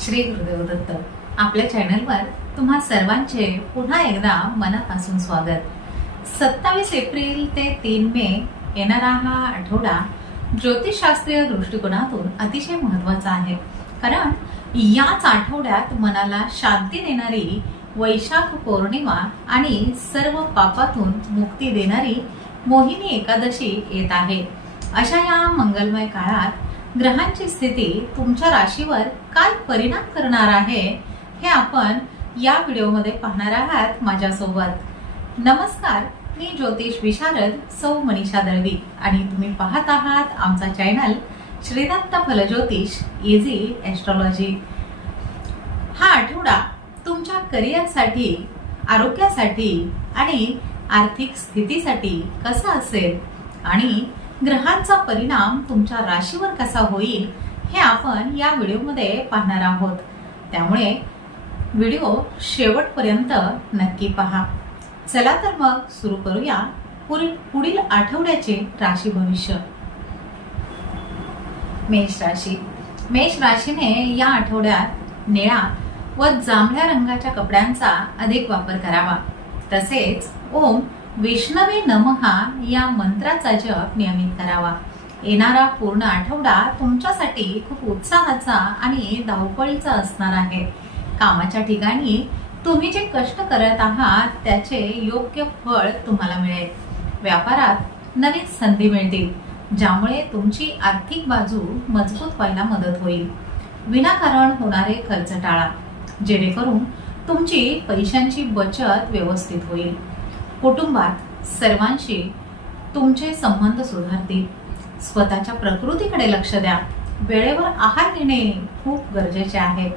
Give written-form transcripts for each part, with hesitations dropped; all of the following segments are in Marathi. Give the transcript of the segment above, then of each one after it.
श्री गुरुदेव दत्त. आपल्या चॅनलवर तुम्हा सर्वांचे पुन्हा एकदा मनापासून स्वागत. 27 एप्रिल ते 3 मे येणारा हा आठवडा ज्योतिषशास्त्रीय दृष्टिकोनातून अतिशय महत्त्वाचा आहे. कारण याच आठवड्यात मनाला शांती देणारी वैशाख पौर्णिमा आणि सर्व पापातून मुक्ती देणारी मोहिनी एकादशी येत आहे. अशा या मंगलमय काळात ग्रहांची स्थिती तुमच्या राशीवर काय परिणाम करणार आहे हे आपण या व्हिडिओमध्ये पाहणार आहात माझ्यासोबत. नमस्कार, मी ज्योतिष विशारद सौ मनीषा दळवी आणि तुम्ही पाहत आहात आमचा चॅनल श्रीदत्त फलज्योतिष इझी एस्ट्रॉलॉजी. हा आठवडा तुमच्या करिअरसाठी, आरोग्यासाठी आणि आर्थिक स्थितीसाठी कसा असेल आणि ग्रहांचा परिणाम तुमच्या राशीवर कसा होईल हे आपण या व्हिडिओमध्ये पाहणार आहोत. त्यामुळे व्हिडिओ शेवटपर्यंत नक्की पहा. चला तर मग सुरू करूया पुढील आठवड्याचे राशी भविष्य. मेष राशी. मेष राशीने या आठवड्यात निळा व जांभळ्या रंगाच्या कपड्यांचा अधिक वापर करावा. तसेच ओम विष्णवे नमः या मंत्राचा जप नियमित करावा. येणारा पूर्ण आठवडा तुमच्यासाठी खूप उत्साहाचा आणि धावपळीचा असणार आहे. कामाच्या ठिकाणी तुम्ही जे कष्ट करत आहात त्याचे योग्य फळ तुम्हाला मिळेल. व्यापारात नवीन संधी मिळतील ज्यामुळे तुमची आर्थिक बाजू मजबूत व्हायला मदत होईल. विनाकारण होणारे खर्च टाळा जेणेकरून तुमची पैशांची बचत व्यवस्थित होईल. कुटुंबात सर्वांशी तुमचे संबंध सुधारतील. स्वतःच्या प्रकृतीकडे लक्ष द्या. वेळेवर आहार घेणे खूप गरजेचे आहे.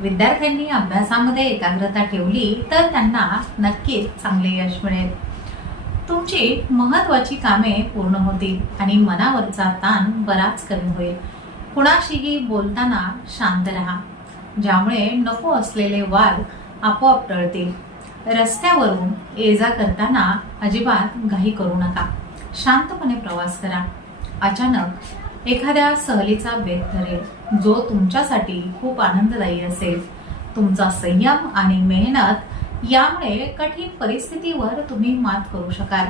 विद्यार्थ्यांनी अभ्यासामध्ये एकाग्रता ठेवली तर त्यांना नक्कीच चांगले यश मिळेल. तुमची महत्त्वाची कामे पूर्ण होतील आणि मनावरचा ताण बराच कमी होईल. कुणाशीही बोलताना शांत राहा ज्यामुळे नको असलेले वाद आपोआप टळतील. रस्त्यावरून ये जा करताना अजिबात घाई करू नका. शांतपणे प्रवास करा. अचानक एखाद्या सहलीचा बेत ठरेल जो तुमच्यासाठी खूप आनंददायी असेल. तुमचा संयम आणि मेहनत यामुळे कठीण परिस्थितीवर तुम्ही मात करू शकाल.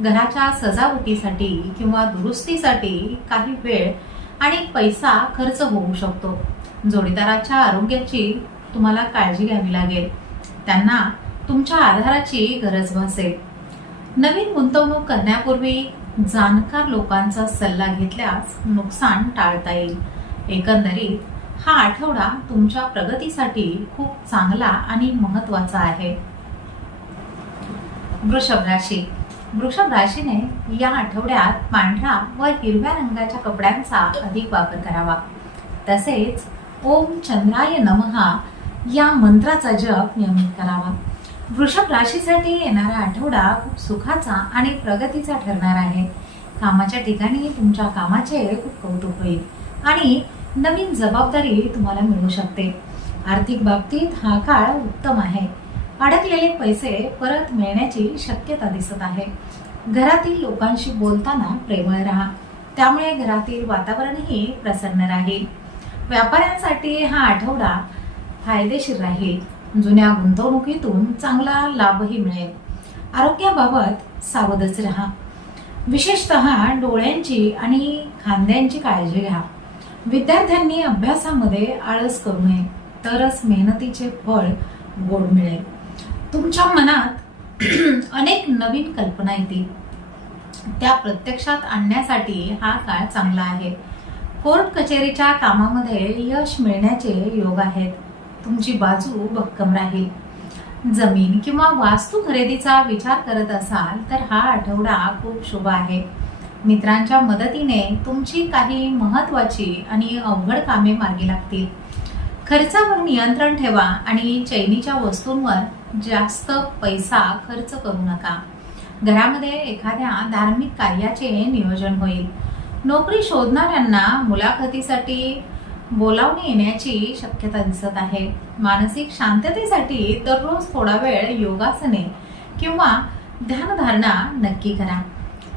घराच्या सजावटीसाठी किंवा दुरुस्तीसाठी काही वेळ आणि पैसा खर्च होऊ शकतो. जोडीदाराच्या आरोग्याची तुम्हाला काळजी घ्यावी लागेल. त्यांना तुमच्या आधाराची गरज भासेल. नवीन गुंतवणूक करण्यापूर्वी जाणकार लोकांचा सल्ला घेतल्यास नुकसान टाळता येईल. एकंदरीत हा आठवडा तुमच्या प्रगतीसाठी खूप चांगला आणि महत्त्वाचा आहे. वृषभ राशी. वृषभ राशीने या आठवड्यात पांढरा व हिरव्या रंगाच्या कपड्यांचा अधिक वापर करावा. तसेच ओम चंद्राय नमः या मंत्राचा जप नियमित करावा. वृषभ राशीसाठी येणारा आठवडा खूप सुखाचा आणि प्रगतीचा ठरणार आहे. कामाच्या ठिकाणी तुमच्या कामाचे खूप कौतुक होईल आणि नवीन जबाबदारी तुम्हाला मिळू शकते. आर्थिक बाबतीत हा काळ उत्तम आहे. अडकलेले पैसे परत मिळण्याची शक्यता दिसत आहे. घरातील लोकांशी बोलताना प्रेमळ राहा त्यामुळे घरातील वातावरणही प्रसन्न राहील. व्यापाऱ्यांसाठी हा आठवडा फायदेशीर राहील. जुन्या गुंतवणुकीतून चांगला लाभही मिळेल. आरोग्याबाबत सावधच राहा. विशेषतः डोळ्यांची आणि खांद्यांची काळजी घ्या. विद्यार्थ्यांनी अभ्यासामध्ये आळस करू नये तरच मेहनतीचे फळ गोड मिळेल. तुमच्या मनात अनेक नवीन कल्पना येतील. त्या प्रत्यक्षात आणण्यासाठी हा काळ चांगला आहे. कोर्ट कचेरीच्या कामामध्ये यश मिळण्याचे योग आहेत. तुमची बाजू भक्कम राहील. जमीन किंवा वास्तू खरेदीचा विचार करत असाल तर हा आठवडा खूप शुभ आहे. मित्रांच्या मदतीने तुमची काही महत्त्वाची आणि अवघड कामे मार्गी लागतील. खर्चावर नियंत्रण ठेवा आणि चैनीच्या वस्तूंवर जास्त पैसा खर्च करू नका. घरामध्ये एखाद्या धार्मिक कार्याचे नियोजन होईल. नोकरी शोधणाऱ्यांना मुलाखतीसाठी बोलावणे येण्याची शक्यता दिसत आहे. मानसिक शांततेसाठी दररोज थोडा वेळ योगासने किंवा ध्यानधारणा नक्की करा.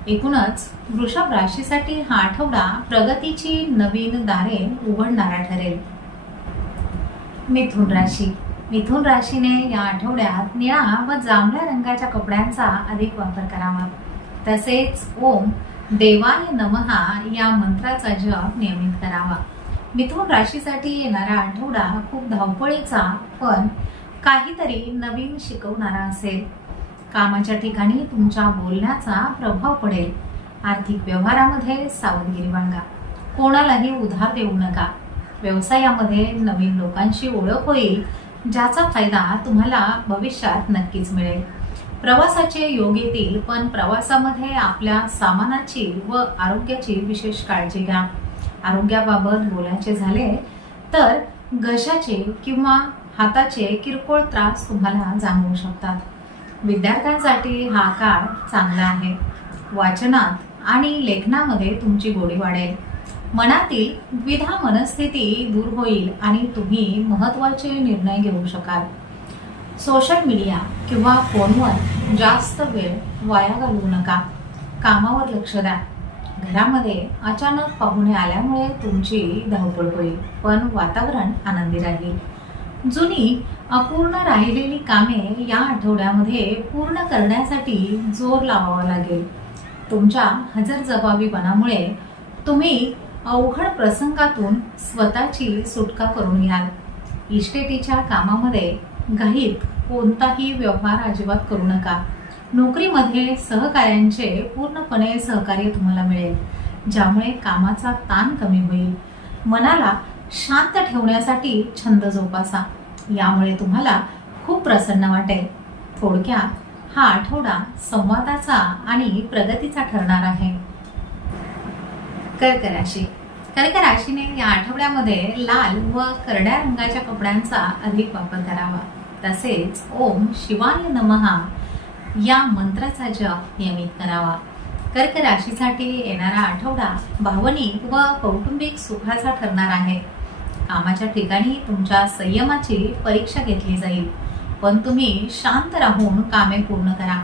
एकूणच वृषभ राशीसाठी हा आठवडा प्रगतीची नवीन दारे उघडणारा ठरेल. मिथुन राशी. मिथुन राशीने या आठवड्यात निळा व जांभळ्या रंगाच्या कपड्यांचा अधिक वापर करावा. तसेच ओम देवाय नमहा या मंत्राचा जप नियमित करावा. मिथुन राशीसाठी येणारा आठवडा खूप धावपळीचा पण काहीतरी नवीन शिकवणारा असेल. कामाच्या ठिकाणी तुमच्या बोलण्याचा प्रभाव पडेल. आर्थिक व्यवहारामध्ये सावधगिरी बाळगा. कोणालाही उधार देऊ नका. व्यवसायामध्ये नवीन लोकांशी ओळख होईल, ज्याचा फायदा तुम्हाला भविष्यात नक्कीच मिळेल. प्रवासाचे योग येतील, पण प्रवासामध्ये आपल्या सामानाची व आरोग्याची विशेष काळजी घ्या. आरोग्याबाबत बोलायचे झाले तर घशाचे किंवा हाताचे किरकोळ त्रास तुम्हाला जाणवू शकतात. विद्यार्थ्यांसाठी हा काळ चांगला आहे. वाचनात आणि लेखनामध्ये तुमची गोडी वाढेल. मनातील द्विधा मनस्थिती दूर होईल आणि तुम्ही महत्त्वाचे निर्णय घेऊ शकाल. सोशल मीडिया किंवा फोनवर जास्त वेळ वाया घालवू नका. कामावर लक्ष द्या. घरामध्ये अचानक पाहुणे आल्यामुळे तुमची धावपळ होईल, पण वातावरण आनंदी राहील. जुनी अपूर्ण राहिलेली कामे या आठवड्यामध्ये पूर्ण करण्यासाठी जोर लावावा लागेल. तुमच्या हजरजबाबीपणामुळे तुम्ही अवघड प्रसंगातून स्वतःची सुटका करून घ्याल. इस्टेटीच्या कामामध्ये घाईत कोणताही व्यवहार अजिबात करू नका. नोकरीमध्ये सहकाऱ्यांचे पूर्णपणे सहकार्य तुम्हाला मिळेल, ज्यामुळे कामाचा ताण कमी होईल. मनाला शांत ठेवण्यासाठी छंद जोपासा, यामुळे तुम्हाला खूप प्रसन्न वाटेल. थोडक्यात हा आठवडा संवादाचा आणि प्रगतीचा ठरणार आहे. कर्क राशी. कर्क राशीने या आठवड्यामध्ये लाल व करड्या रंगाच्या कपड्यांचा अधिक वापर करावा. तसेच ओम शिवाय नमहा या मंत्राचा जप नियमित करावा. कर्क राशीसाठी येणारा आठवडा भावनिक व कौटुंबिक सुखाचा ठरणार आहे. कामाच्या ठिकाणी तुमच्या संयमाची परीक्षा घेतली जाईल, पण तुम्ही शांत राहून कामे पूर्ण करा.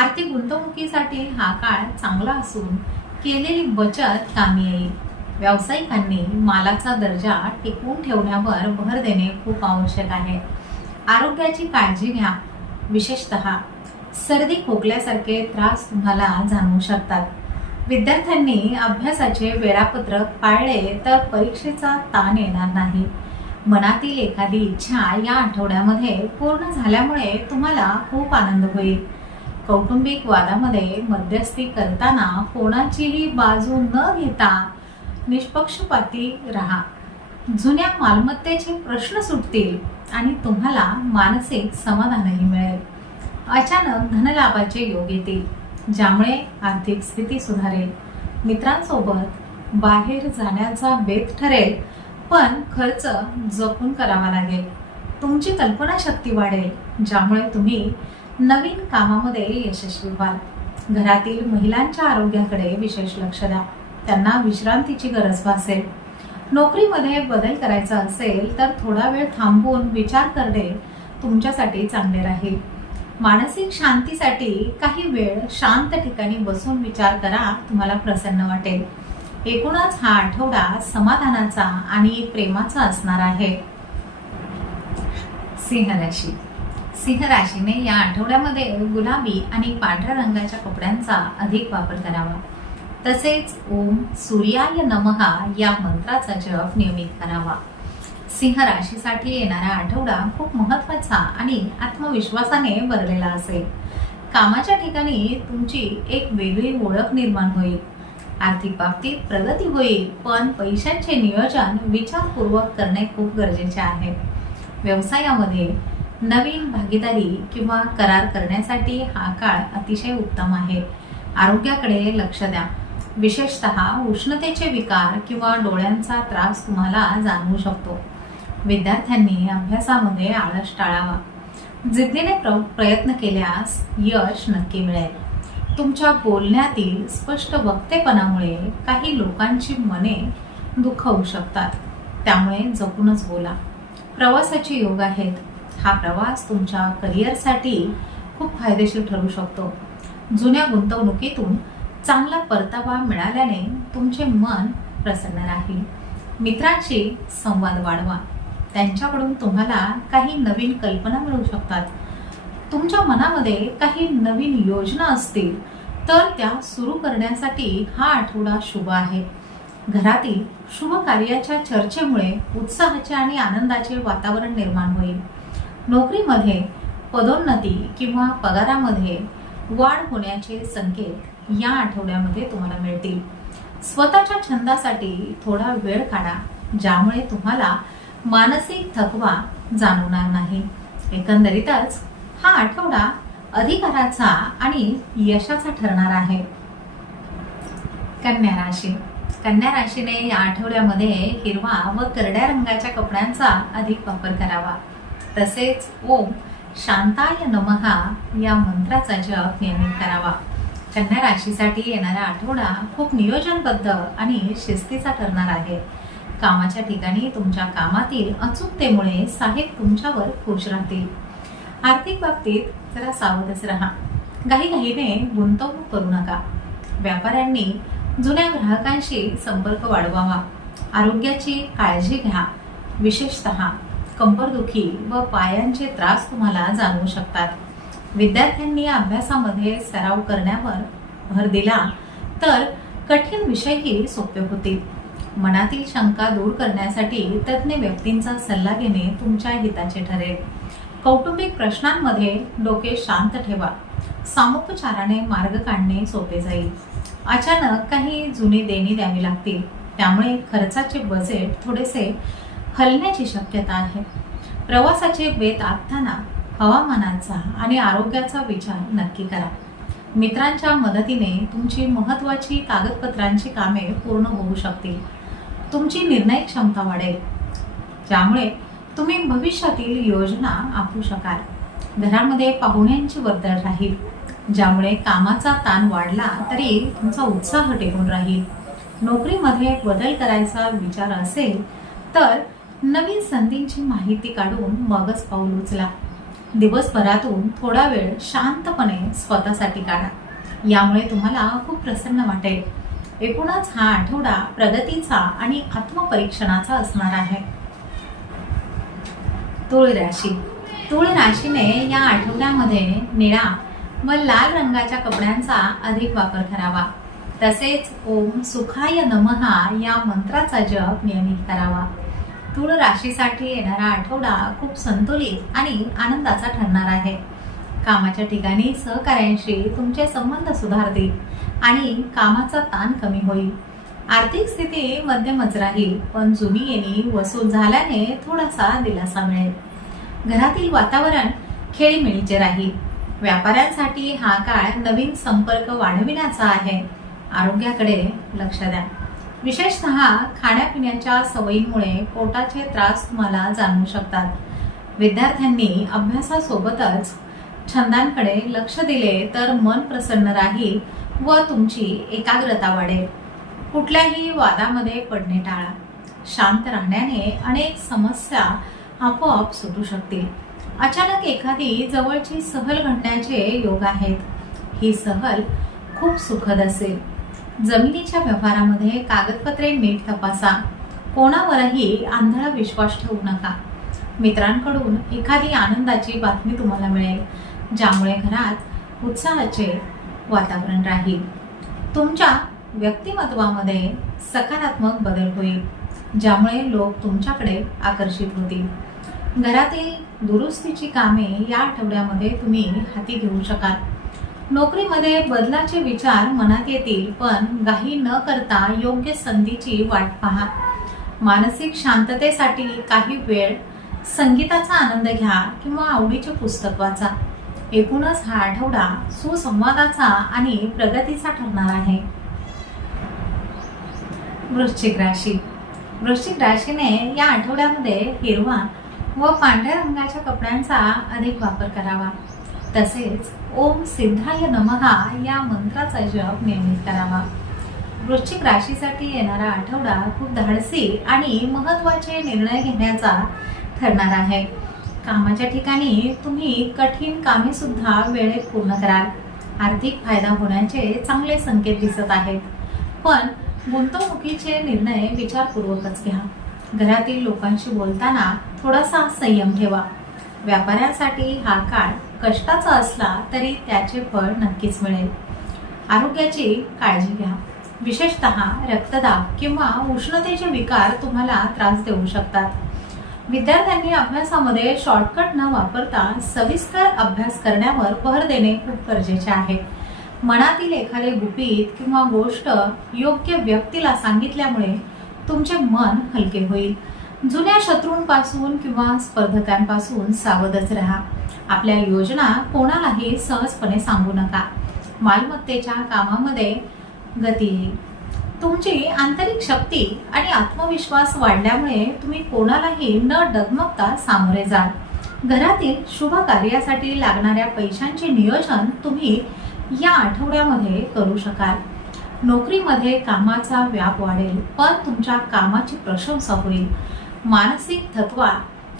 आर्थिक गुंतवणुकीसाठी हा काळ चांगला असून केलेली बचत कामी येईल. व्यावसायिकांनी मालाचा दर्जा टिकवून ठेवण्यावर भर देणे खूप आवश्यक आहे. आरोग्याची काळजी घ्या. विशेषतः सर्दी खोकल्यासारखे त्रास तुम्हाला जाणवू शकतात. विद्यार्थ्यांनी अभ्यासाचे वेळापत्रक पाळले तर परीक्षेचा ताण येणार नाही. मनातील एखादी इच्छा या आठवड्यामध्ये पूर्ण झाल्यामुळे तुम्हाला खूप आनंद होईल. कौटुंबिक वादामध्ये मध्यस्थी करताना कोणाचीही बाजू न घेता निष्पक्षपाती राहा. जुन्या मालमत्तेचे प्रश्न सुटतील आणि तुम्हाला मानसिक समाधानही मिळेल. अचानक धनलाभाचे योग येतील, ज्यामुळे आर्थिक स्थिती सुधारेल. मित्रांसोबत बाहेर जाण्याचा बेत ठरेल, पण खर्च जपून करावा लागेल. तुमची कल्पनाशक्ती वाढेल, ज्यामुळे तुम्ही नवीन कामामध्ये यशस्वी व्हाल. घरातील महिलांच्या आरोग्याकडे विशेष लक्ष द्या. त्यांना विश्रांतीची गरज भासेल. नोकरीमध्ये बदल करायचा असेल तर थोडा वेळ थांबून विचार करणे तुमच्यासाठी चांगले राहील. मानसिक शांतीसाठी काही वेळ शांत ठिकाणी बसून विचार करा, तुम्हाला प्रसन्न वाटेल. एकूणच हा आठवडा समाधानाचा आणि प्रेमाचा असणार आहे. सिंह राशी. सिंह राशीने या आठवड्यामध्ये गुलाबी आणि पांढऱ्या रंगाच्या कपड्यांचा अधिक वापर करावा. तसेच ओम सूर्याय नमहा या मंत्राचा जप नियमित करावा. सिंह राशीसाठी येणारा आठवडा खूप महत्त्वाचा आणि आत्मविश्वासाने भरलेला असेल. कामाच्या ठिकाणी तुमची एक वेगळी ओळख निर्माण होईल. आर्थिक बाबतीत प्रगती होईल, पण पैशांचे नियोजन विचारपूर्वक करणे खूप गरजेचे आहे. व्यवसायामध्ये नवीन भागीदारी किंवा करार करण्यासाठी हा काळ अतिशय उत्तम आहे. आरोग्याकडे लक्ष द्या. विशेषतः उष्णतेचे विकार किंवा डोळ्यांचा त्रास तुम्हाला जाणवू शकतो. विद्यार्थ्यांनी अभ्यासामध्ये आळस टाळावा. जिद्दीने प्रयत्न केल्यास यश नक्की मिळेल. तुमच्या बोलण्यातील स्पष्ट वक्तेपणामुळे काही लोकांची मने दुखावू शकतात, त्यामुळे जपूनच बोला. प्रवासाचे योग आहेत. हा प्रवास तुमच्या करिअरसाठी खूप फायदेशीर ठरू शकतो. जुन्या गुंतवणुकीतून चांगला परतावा मिळाल्याने तुमचे मन प्रसन्न राहील. मित्रांशी संवाद वाढवा. त्यांच्याकडून तुम्हाला काही नवीन कल्पना मिळू शकतात. तुमच्या मनामध्ये काही नवीन योजना असतील तर त्या सुरू करण्यासाठी हा आठवडा शुभ आहे. घरातील शुभ कार्याच्या चर्चेमुळे उत्साहाचे आणि आनंदाचे वातावरण निर्माण होईल. नोकरीमध्ये पदोन्नती किंवा पगारामध्ये वाढ होण्याचे संकेत या आठवड्यामध्ये तुम्हाला मिळतील. स्वतःच्या छंदासाठी थोडा वेळ काढा, ज्यामुळे तुम्हाला मानसिक थकवा जाणवणार नाही. एकंदरीतच हा आठवडा अधिकाराचा आणि यशाचा ठरणार आहे. कन्या राशी. कन्या राशीने या आठवड्यामध्ये हिरवा व करड्या रंगाच्या कपड्यांचा अधिक वापर करावा. तसेच ओम शांताय नमहा या मंत्राचा जप नियमित करावा. कन्या राशीसाठी येणारा आठवडा खूप नियोजनबद्ध आणि शिस्तीचा ठरणार आहे. कामाच्या ठिकाणी तुमच्या कामातील अचूकतेमुळे साहेब तुमच्यावर खुश राहतील. आर्थिक बाबतीत जरा सावधच राहा. घाईघाईने गुंतवणूक करू नका. व्यापाऱ्यांनी जुन्या ग्राहकांशी संपर्क वाढवावा. आरोग्याची काळजी घ्या. विशेषतः कंबरदुखी व पायांचे त्रास तुम्हाला जाणवू शकतात. विद्यार्थ्यांनी अभ्यासामध्ये सराव करण्यावर भर दिला तर कठीण विषयही सोपे होतील. मनातील शंका दूर करण्यासाठी तज्ञ व्यक्तींचा सल्ला घेणे तुमच्या हिताचे ठरेल. कौटुंबिक प्रश्नांमध्ये डोके शांत ठेवा. सामोपचाराने मार्ग काढणे सोपे जाईल. अचानक काही जुनी देणी द्यावी लागतील, त्यामुळे खर्चाचे बजेट थोडेसे हलण्याची शक्यता आहे. प्रवासाचे बेत आखताना हवामानाचा आणि आरोग्याचा विचार नक्की करा. मित्रांच्या मदतीने तुमची महत्त्वाची कागदपत्रांची कामे पूर्ण होऊ शकतील. तुमची निर्णय क्षमता वाढेल, ज्यामुळे तुम्ही भविष्यातील योजना आखू शकाल. घरामध्ये पाहुण्यांची वर्दळ राहील, ज्यामुळे कामाचा ताण वाढला तरी तुमचा उत्साह टिकून राहील. नोकरीमध्ये बदल करायचा विचार असेल तर नवीन संधींची माहिती काढून मगच पाऊल उचला. दिवसभरातून थोडा वेळ शांतपणे स्वतःसाठी काढा, यामुळे तुम्हाला खूप प्रसन्न वाटेल. एकूणच हा आठवडा प्रगतीचा आणि आत्मपरीक्षणाचा असणार आहे. तुळ राशी. तुळ राशीने या आठवड्यामध्ये निळा व लाल रंगाच्या कपड्यांचा अधिक वापर करावा. तसेच ओम सुखाय नमहा या मंत्राचा जप नियमित करावा. तुळ राशीसाठी येणारा आठवडा खूप संतुलित आणि आनंदाचा ठरणार आहे. कामाच्या ठिकाणी सहकाऱ्यांशी तुमचे संबंध सुधारतील आणि कामाचा ताण कमी होईल. आर्थिक स्थिती मध्यमच राहील, पण जुनी येणी वसूल झाल्याने थोडासा दिलासा मिळेल. घरातील वातावरण खेळीमेळीचे राहील. व्यापाऱ्यांसाठी हा काळ नवीन संपर्क वाढविण्याचा आहे. आरोग्याकडे लक्ष द्या. विशेषतः खाण्यापिण्याच्या सवयींमुळे पोटाचे त्रास तुम्हाला जाणवू शकतात. विद्यार्थ्यांनी अभ्यासासोबतच छंदांकडे लक्ष दिले तर मन प्रसन्न राहील व तुमची एकाग्रता वाढेल. कुठल्याही वादामध्ये पडणे टाळा. शांत राहण्याने अनेक समस्या आपोआप सुटू शकतील. अचानक एखादी जवळची सहल घडण्याचे योग आहेत. ही सहल खूप सुखद असेल. जमिनीच्या व्यवहारामध्ये कागदपत्रे नीट तपासा. कोणावरही आंधळा विश्वास ठेवू नका. मित्रांकडून एखादी आनंदाची बातमी तुम्हाला मिळेल, ज्यामुळे घरात उत्साहाचे वातावरण राहील. तुमच्या व्यक्तिमत्वामध्ये सकारात्मक बदल होईल, ज्यामुळे लोक तुमच्याकडे आकर्षित होतील. घरातील दुरुस्तीची कामे या आठवड्यामध्ये तुम्ही हाती घेऊ शकाल. नोकरीमध्ये बदलाचे विचार मनात येतील, पण घाई न करता योग्य संधीची वाट पहा. मानसिक शांततेसाठी काही वेळ संगीताचा आनंद घ्या किंवा आवडीचे पुस्तक वाचा. एकूणच हा आठवडा सुसंवादाचा आणि प्रगतीचा ठरणार आहे. वृश्चिक राशी. वृश्चिक राशीने या आठवड्यामध्ये हिरवा व पांढऱ्या रंगाच्या कपड्यांचा अधिक वापर करावा. तसेच ओम सिद्धाय नमहा या मंत्राचा जप नियमित करावा. वृश्चिक राशीसाठी येणारा आठवडा खूप धाडसी आणि महत्त्वाचे निर्णय घेण्याचा ठरणार आहे. कामाच्या ठिकाणी तुम्ही कठीण कामे सुद्धा वेळेत पूर्ण कराल. आर्थिक फायदा होण्याचे चांगले संकेत दिसत आहेत, पण गुंतवणुकीचे निर्णय विचारपूर्वकच घ्या. घरातील लोकांशी बोलताना थोडासा संयम ठेवा. व्यापाऱ्यांसाठी हा काळ कष्टाचा असला तरी त्याचे फळ नक्कीच मिळेल. आरोग्याची काळजी घ्या. विशेषतः रक्तदाब किंवा उष्णतेचे विकार तुम्हाला त्रास देऊ शकतात. विद्यार्थ्यांनी अभ्यासामध्ये शॉर्टकट न वापरता सविस्तर अभ्यास करण्यावर भर देणे खूप गरजेचे आहे. मनातील एखादे गुपित किंवा गोष्ट योग्य व्यक्तीला सांगितल्यामुळे तुमचे मन हलके होईल. जुन्या शत्रूंपासून किंवा स्पर्धकांपासून सावधच राहा. आपल्या योजना कोणालाही सहजपणे सांगू नका. मालमत्तेच्या कामामध्ये गती येईल. तुमची आंतरिक शक्ती आणि आत्मविश्वास वाढल्यामुळे तुम्ही कोणालाही न डगमगता सामोरे जाल. घरातील शुभ कार्यासाठी लागणाऱ्या पैशांचे नियोजन तुम्ही या आठवड्यामध्ये करू शकाल. नोकरीमध्ये कामाचा व्याप वाढेल, पण तुमच्या कामाची प्रशंसा होईल. मानसिक थकवा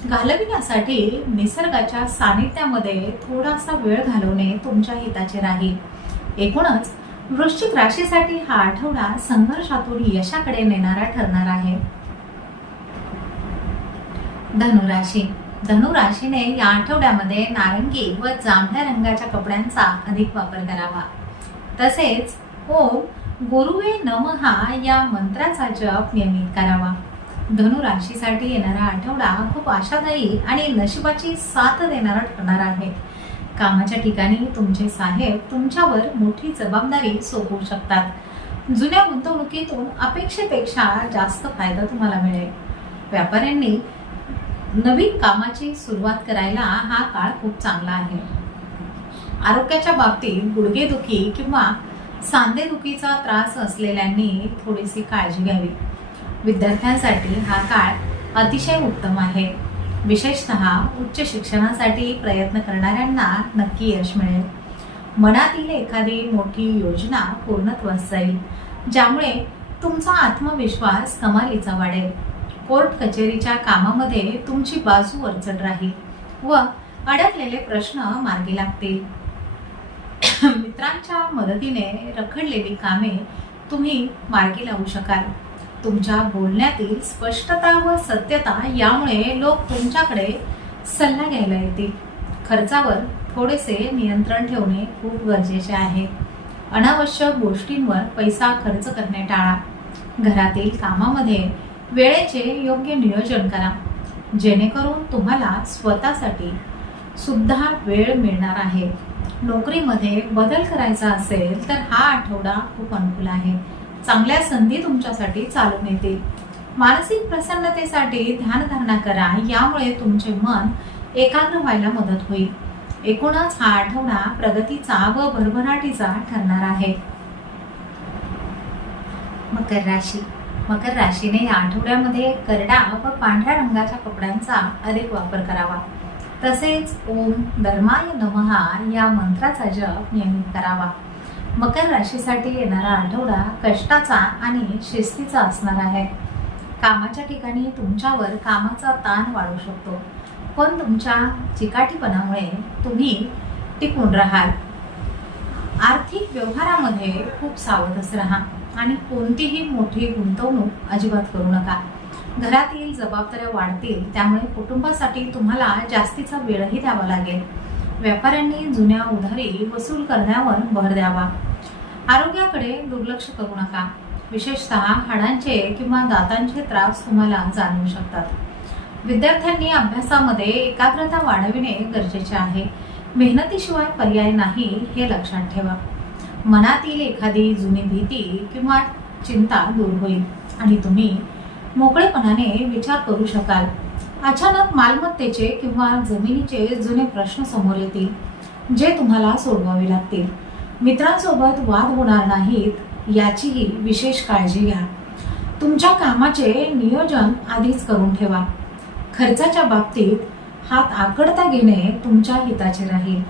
घालविण्यासाठी निसर्गाच्या सानिध्यामध्ये थोडासा वेळ घालवणे तुमच्या हिताचे राहील. एकूणच वृश्चिक राशीसाठी हा आठवडा संघर्षातून यशाकडे नेणारा ठरणार आहे. धनुराशी. धनुराशीने या आठवड्यामध्ये नारंगी व जांभळ्या रंगाच्या कपड्यांचा अधिक वापर करावा. तसेच ओम गुरुवे नमहा या मंत्राचा जप नियमित करावा. धनुराशीसाठी येणारा आठवडा खूप आशादायी आणि नशिबाची साथ देणारा ठरणार आहे. कामाच्या ठिकाणी तुमचे साहेब तुमच्यावर मोठी जबाबदारी सोपवू शकतात. जुन्या गुंतवणुकीतून अपेक्षेपेक्षा जास्त फायदा तुम्हाला मिळेल. व्यापाऱ्यांनी नवीन कामाची सुरुवात करायला हा काळ खूप चांगला आहे. आरोग्याच्या बाबतीत गुडघेदुखी किंवा सांधेदुखीचा त्रास असलेल्यांनी थोडीशी काळजी घ्यावी. विद्यार्थ्यांसाठी हा काळ अतिशय उत्तम आहे. विशेषतः उच्च शिक्षणासाठी प्रयत्न करणाऱ्यांना नक्की यश मिळेल. मनातील एखादी मोठी योजना पूर्णत्वास जाईल, ज्यामुळे तुमचा आत्मविश्वास कमालीचा वाढेल. कोर्ट कचेरीच्या कामामध्ये तुमची बाजू अडचण राहील व अडकलेले प्रश्न मार्गी लागतील. मित्रांच्या मदतीने रखडलेली कामे तुम्ही मार्गी लावू शकाल. तुमच्या बोलण्यातील स्पष्टता व सत्यता यामुळे लोक तुमच्याकडे सल्ला घ्यायला येतील. खर्चावर थोडेसे नियंत्रण ठेवणे खूप गरजेचे आहे. अनावश्यक गोष्टींवर पैसा खर्च करणे टाळा. घरातील कामामध्ये वेळेचे योग्य नियोजन करा, जेणेकरून तुम्हाला स्वतःसाठी सुद्धा वेळ मिळणार आहे. नोकरीमध्ये बदल करायचा असेल तर हा आठवडा खूप अनुकूल आहे. चांगल्या संधी तुमच्यासाठी चालून येतील. मानसिक प्रसन्नतेसाठी ध्यानधारणा करा, यामुळे तुमचे मन एकाग्र व्हायला मदत होईल. एकूणच हा आठवडा प्रगतीचा व भरभराटीचा ठरणार आहे. मकर राशी. मकर राशीने या आठवड्यामध्ये करडा व पांढऱ्या रंगाच्या कपड्यांचा अधिक वापर करावा. तसेच ओम धर्माय नमहा या मंत्राचा जप नियमित करावा. मकर राशीसाठी येणारा आठवडा कष्टाचा आणि शिस्तीचा असणार आहे. कामाच्या ठिकाणी तुमच्यावर कामाचा ताण वाढू शकतो, पण तुमच्या चिकाटीपणामुळे तुम्ही टिकून राहाल. आर्थिक व्यवहारामध्ये खूप सावधच राहा आणि कोणतीही मोठी गुंतवणूक अजिबात करू नका. घरातील जबाबदाऱ्या वाढतील, त्यामुळे कुटुंबासाठी तुम्हाला जास्तीचा वेळही द्यावा लागेल. व्यापाऱ्यांनी जुन्या उधारी वसूल करण्यावर भर द्यावा. आरोग्याकडे दुर्लक्ष करू नका. विशेषतः हाडांचे किंवा दातांचे त्रास तुम्हाला जाणवू शकतात. विद्यार्थ्यांनी अभ्यासामध्ये एकाग्रता वाढविणे गरजेचे आहे. मेहनतीशिवाय पर्याय नाही हे लक्षात ठेवा. मनातील एखादी जुनी भीती किंवा चिंता दूर होईल आणि तुम्ही मोकळेपणाने विचार करू शकाल. अचानक मालमत्तेचे किंवा जमिनीचे जुने प्रश्न समोर येतील, जे तुम्हाला सोडवावे लागतील. मित्रांसोबत वाद होणार नाहीत याचीही विशेष काळजी घ्या. तुमच्या कामाचे नियोजन आधीच करून ठेवा. खर्चाच्या बाबतीत हात आकडता घेणे तुमच्या हिताचे राहील.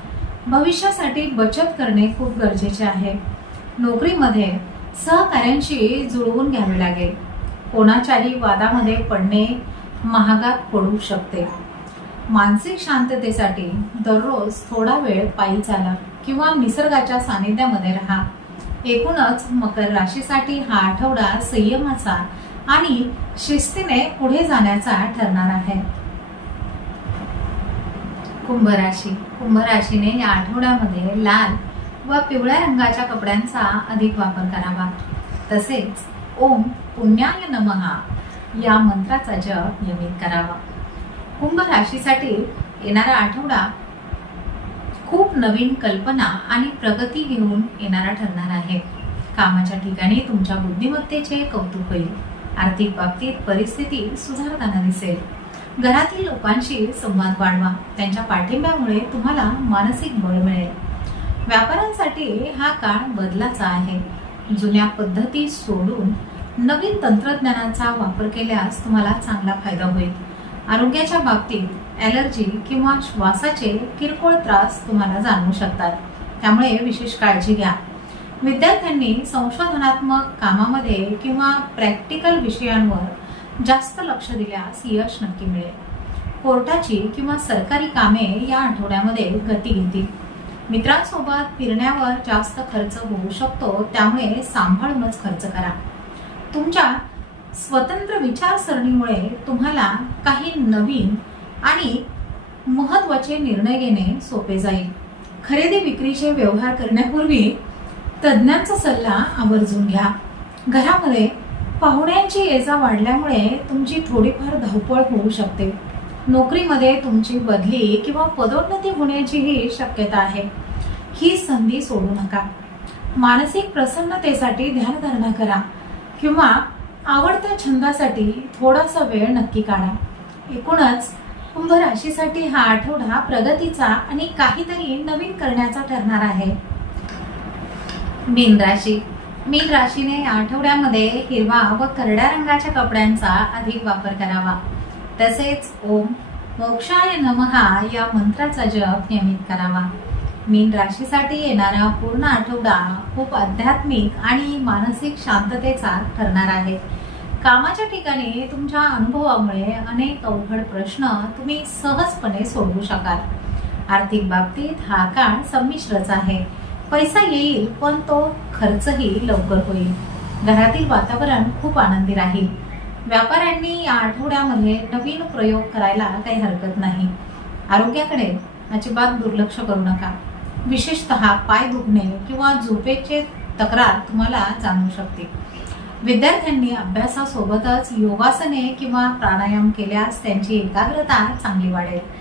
भविष्यासाठी बचत करणे खूप गरजेचे आहे. नोकरीमध्ये सहकाऱ्यांशी जुळवून घ्यावे लागेल. कोणाच्याही वादामध्ये पडणे महागात पडू शकते. मानसिक शांततेसाठी दररोज थोडा वेळ पायी चाला किंवा निसर्गाच्या सानिध्यामध्ये राहा. एकूणच मकर राशीसाठी हा आठवडा संयमाचा आणि शिस्तीने पुढे जाण्याचा ठरणार आहे. कुंभ राशी. कुंभ राशीने या आठवड्यामध्ये लाल व पिवळ्या रंगाच्या कपड्यांचा अधिक वापर करावा. तसेच ओम पुण्याय नमः या मंत्राचा जप नियमित करावा. कुंभ राशीसाठी येणारा आठवडा खूप नवीन कल्पना आणि प्रगती घेऊन येणारा ठरणार आहे. कामाच्या ठिकाणी तुमच्या बुद्धिमत्तेचे कौतुक होईल. आर्थिक बाबतीत परिस्थिती सुधारताना दिसेल. घरातील लोकांशी संवाद वाढवा. त्यांच्या पाठिंब्यामुळे तुम्हाला मानसिक बळ मिळेल. व्यापाऱ्यांसाठी हा काळ बदलाचा आहे. जुन्या पद्धती सोडून नवीन तंत्रज्ञानाचा वापर केल्यास तुम्हाला चांगला फायदा होईल. आरोग्याच्या बाबतीत ॲलर्जी किंवा श्वासाचे किरकोळ त्रास तुम्हाला जाणवू शकतात, त्यामुळे विशेष काळजी घ्या. विद्यार्थ्यांनी संशोधनात्मक कामामध्ये किंवा प्रॅक्टिकल विषयांवर जास्त लक्ष दिल्यास यश नक्की मिळेल. कोर्टाची किंवा सरकारी कामे या आठवड्यामध्ये गती घेतील. मित्रांसोबत फिरण्यावर जास्त खर्च होऊ शकतो, त्यामुळे सांभाळूनच खर्च करा. तुमच्या स्वतंत्र विचारसरणीमुळे तुम्हाला काही नवीन आणि महत्त्वाचे निर्णय घेणे सोपे जाईल. खरेदी विक्रीचे व्यवहार करण्यापूर्वी तज्ज्ञांचा सल्ला आवर्जून घ्या. घरामध्ये पाहुण्यांची ये-जा वाढल्यामुळे तुमची थोडीफार धावपळ होऊ शकते. नोकरीमध्ये तुमची बदली किंवा पदोन्नती होण्याचीही शक्यता आहे. ही संधी सोडू नका. मानसिक प्रसन्नतेसाठी ध्यानधारणा करा किंवा आवडत्या छंदासाठी थोडासा वेळ नक्की काढा. एकूणच कुंभ राशीसाठी हा आठवडा प्रगतीचा आणि काहीतरी नवीन करण्याचा ठरणार आहे. मीन राशी. मीन राशीने या आठवड्यामध्ये हिरवा व करड्या रंगाच्या कपड्यांचा अधिक वापर करावा. तसेच ओम मोक्षाय नमः या मंत्राचा जप नियमित करावा. मीन राशीसाठी येणारा पूर्ण आठवडा खूप आध्यात्मिक आणि मानसिक शांततेचा ठरणार आहे. कामाच्या ठिकाणी तुमच्या अनुभवामुळे अनेक अवघड प्रश्न तुम्ही सहजपणे सोडवू शकाल. आर्थिक बाबतीत हा काळ संमिश्रच आहे. पैसा येईल, पण तो खर्चही लवकर होईल. घरातील वातावरण खूप आनंदी राहील. व्यापाऱ्यांनी या आठवड्यामध्ये नवीन प्रयोग करायला काही हरकत नाही. आरोग्याकडे अजिबात दुर्लक्ष करू नका. विशेषतः पाय दुखणे किंवा झोपेचे तक्रार तुम्हाला जाणवू शकते. विद्यार्थ्यांनी अभ्यासासोबतच योगासने किंवा प्राणायाम केल्यास त्यांची एकाग्रता चांगली वाढेल.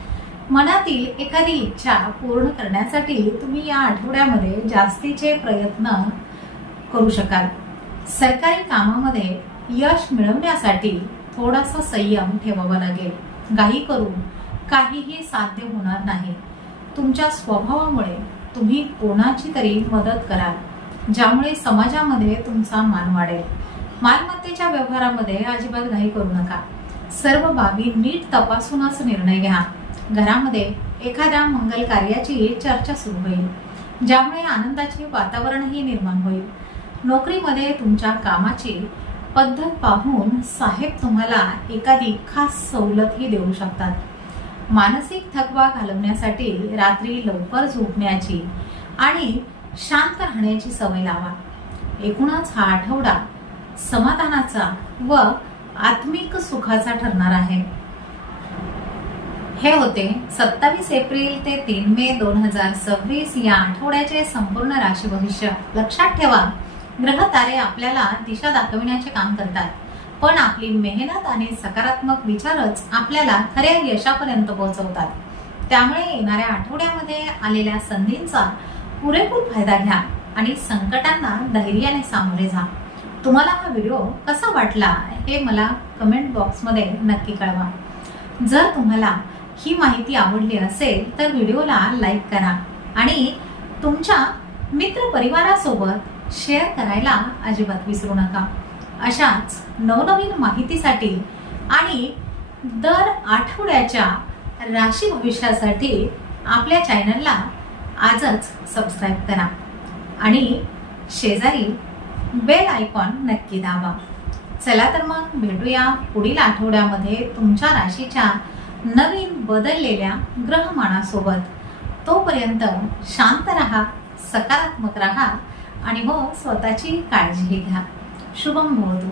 मनातील एखादी इच्छा पूर्ण करण्यासाठी तुम्ही या आठवड्यामध्ये जास्तीचे प्रयत्न करू शकाल. सरकारी कामामध्ये यश मिळवण्यासाठी थोडासा संयम ठेवावा लागेल. घाई करून काहीही साध्य होणार नाही. तुमच्या स्वभावामुळे तुम्ही कोणाची तरी मदत कराल, ज्यामुळे समाजामध्ये तुमचा मान वाढेल. मालमत्तेच्या व्यवहारामध्ये अजिबात घाई करू नका. सर्व बाबी नीट तपासूनच निर्णय घ्या. घरामध्ये एखाद्या मंगल कार्याची चर्चा सुरू होईल, ज्यामुळे आनंदाचे वातावरणही निर्माण होईल. नोकरीमध्ये तुमच्या कामाची पद्धत पाहून साहेब तुम्हाला एखादी खास सवलतही देऊ शकतात. मानसिक थकवा घालवण्यासाठी रात्री लवकर झोपण्याची आणि शांत राहण्याची सवय लावा. एकूणच हा आठवडा समाधानाचा व आत्मिक सुखाचा ठरणार आहे. हे होते 27 एप्रिल ते 3 मे 2026 या आठवड्याचे संपूर्ण राशी भविष्य. लक्षात ठेवा, ग्रह तारे आपल्याला दिशा दाखविण्याचे काम करतात, पण आपली मेहनत आणि सकारात्मक विचारच आपल्याला खऱ्या यशापर्यंत पोहोचवतात. त्यामुळे येणाऱ्या आठवड्यामध्ये आलेल्या संधींचा पुरेपूर फायदा घ्या आणि संकटांना धैर्याने सामोरे जा. तुम्हाला हा व्हिडिओ कसा वाटला हे मला कमेंट बॉक्समध्ये नक्की कळवा. जर तुम्हाला ही माहिती आवडली असेल तर व्हिडिओला लाईक करा आणि तुमच्या मित्र परिवारासोबत शेअर करायला अजिबात विसरू नका. अशाच नवनवीन माहितीसाठी आणि दर आठवड्याच्या राशी भविष्यासाठी आपल्या चॅनलला आजच सबस्क्राईब करा आणि शेजारी बेल आयकॉन नक्की दाबा. चला तर मग भेटूया पुढील आठवड्यामध्ये तुमच्या राशीच्या नवीन बदललेल्या ग्रहमानासोबत. तोपर्यंत शांत रहा, सकारात्मक रहा आणि हो स्वतःची काळजी घ्या. शुभम भवतु.